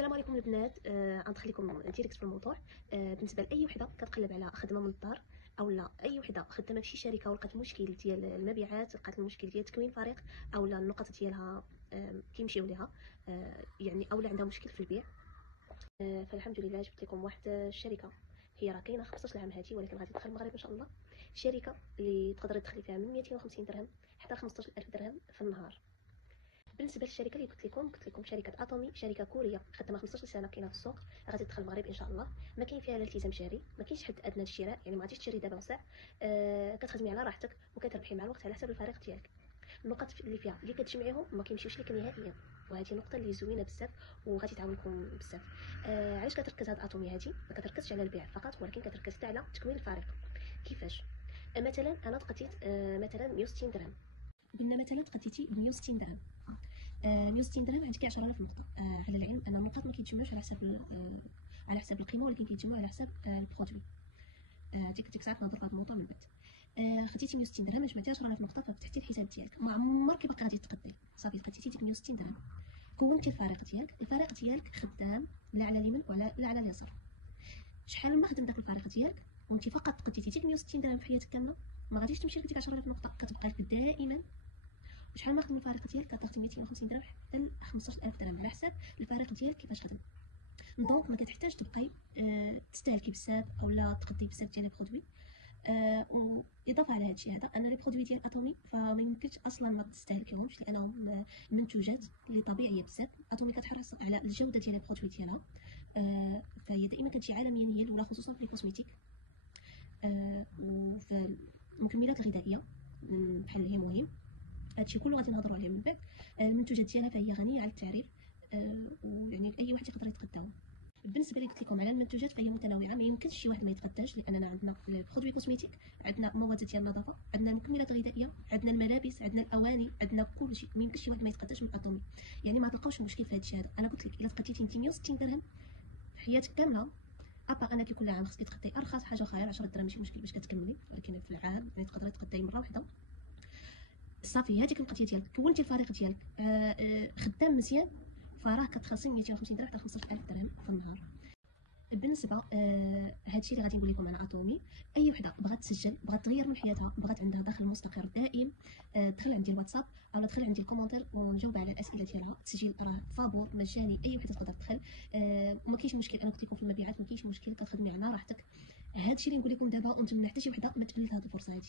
السلام عليكم البنات. غندخل لكم ديريكت في الموضوع. بالنسبه لاي وحده كتقلب على خدمه من الدار، او لا اي وحده خدامه في شي شركه ولقات المشكل ديال المبيعات، لقات المشكل ديال تكوين فريق، او لا النقط ديالها كيمشيو ليها، يعني او لا عندها مشكل في البيع. فالحمد لله جبت لكم واحد الشركه، هي راه كاينه 15 عام هذه، ولكن غادي تدخل المغرب ان شاء الله. شركه اللي تقدري تدخلي فيها من 250 درهم حتى 15000 درهم في النهار. بالنسبه للشركه اللي قلت لكم شركه اتومي، شركه كوريه خدامه 15 سنه، كاينه في السوق، غادي تدخل المغرب ان شاء الله. ما كاين فيها لا التزام شهري، ما كاينش حد ادنى للشراء، يعني ما غاديش تشري دابا وسع. كتخدمي على راحتك وكتربحي مع الوقت على حسب الفريق ديالك. النقط اللي فيها اللي كتجمعيهم ما كيمشيوش لك نهائيا، وهذه نقطه اللي زوينه بزاف وغادي تعاونكم بزاف. علاش كتركز هاد اتومي هذه؟ ما كتركزش على البيع فقط، ولكن كتركز حتى على تكوين الفريق. كيفاش؟ مثلا انا تقديت مثلا 160 درهم، قلنا مثلا تقديتي 160 درهم. 160 درهم عندك 10000 نقطه. على العلم ان النقاط ما كيتجمعوش على حساب القيمه، ولكن كيتجمعوا على حساب البرودوي. ديك الساعه نهضر في هذا الموضوع من بعد. خديتي 160 درهم، جمعتي 10000 نقطه، ففتحتي الحساب ديالك، ما عمرك باقي غادي تقدي، صافي قديتي ديك 160 درهم. كونتي الفريق ديالك خدام لا على اليمين ولا لا على اليسار. شحال ما خدم داك الفريق ديالك وانت فقط قديتي ديك 160 درهم في حياتك كامله، ما غاديش تمشي لك ديك 10000 نقطه، كتبقى لك دائما. شحال ما خدم الفريق ديالك كتاخدي 250 درهم حتى ل 15000 درهم على حساب الفريق ديالك كيفاش خدم. دونك ما كتحتاج تبقاي تستهلكي بزاف اولا تقدي بزاف ديال لي برودوي. واضافه على هادشي هذا، ان لي برودوي ديال اتومي فما يمكنش اصلا ما تستهلكيهمش، لانهم منتوجات اللي طبيعيه بزاف. اتومي كتحرص على الجوده ديال لي برودوي ديالها، فهي دائما كتجي عالميا، هي الاولى خصوصا في الكوزميتيك وفي المكملات الغذائيه بحال الهيموهيم. هادشي كله غادي نهضروا عليه من بعد. المنتوجات ديالها فهي غنيه على التعريف، ويعني اي واحد يقدر يتقداها. بالنسبه لي قلت لكم على المنتوجات فهي متنوعه، ما يمكنش شي واحد ما يتقداش، لاننا عندنا برودوي كوزميتيك، عندنا مواد ديال النظافه، عندنا المكملات الغذائيه، عندنا الملابس، عندنا الاواني، عندنا كل شيء. ما يمكنش شي واحد ما يتقداش من اتومي، يعني ما تلقاوش مشكل في هادشي هذا. انا قلت لك الا تقديتي انت 160 درهم في حياتك كامله، ابا انك كل عام خصك تقدي ارخص حاجه خير 10 درهم ماشي مشكل باش كتكملي، ولكن في العام يعني تقدري تقداي مره واحده. صافي هذيك القضيه ديالك، كونتي الفريق ديالك، خدام مزيان، فراه كتخلصي 250 درهم حتى 15000 درهم في النهار. بالنسبه هادشي اللي غادي نقول لكم انا اتومي. اي وحده بغات تسجل، بغات تغير من حياتها، بغات عندها دخل مستقر دائم، دخل عندي الواتساب او دخل عندي الكومونتير ونجاوب على الاسئله ديالها. التسجيل راه فابور مجاني، اي وحده تقدر تدخل. وما كاينش مشكل، انا قلت لكم في المبيعات ما كاينش مشكل، كتخدمي على راحتك. هادشي اللي نقول لكم دابا، وانتم حتى شي وحده ما تبلي هذه الفرصه هذه.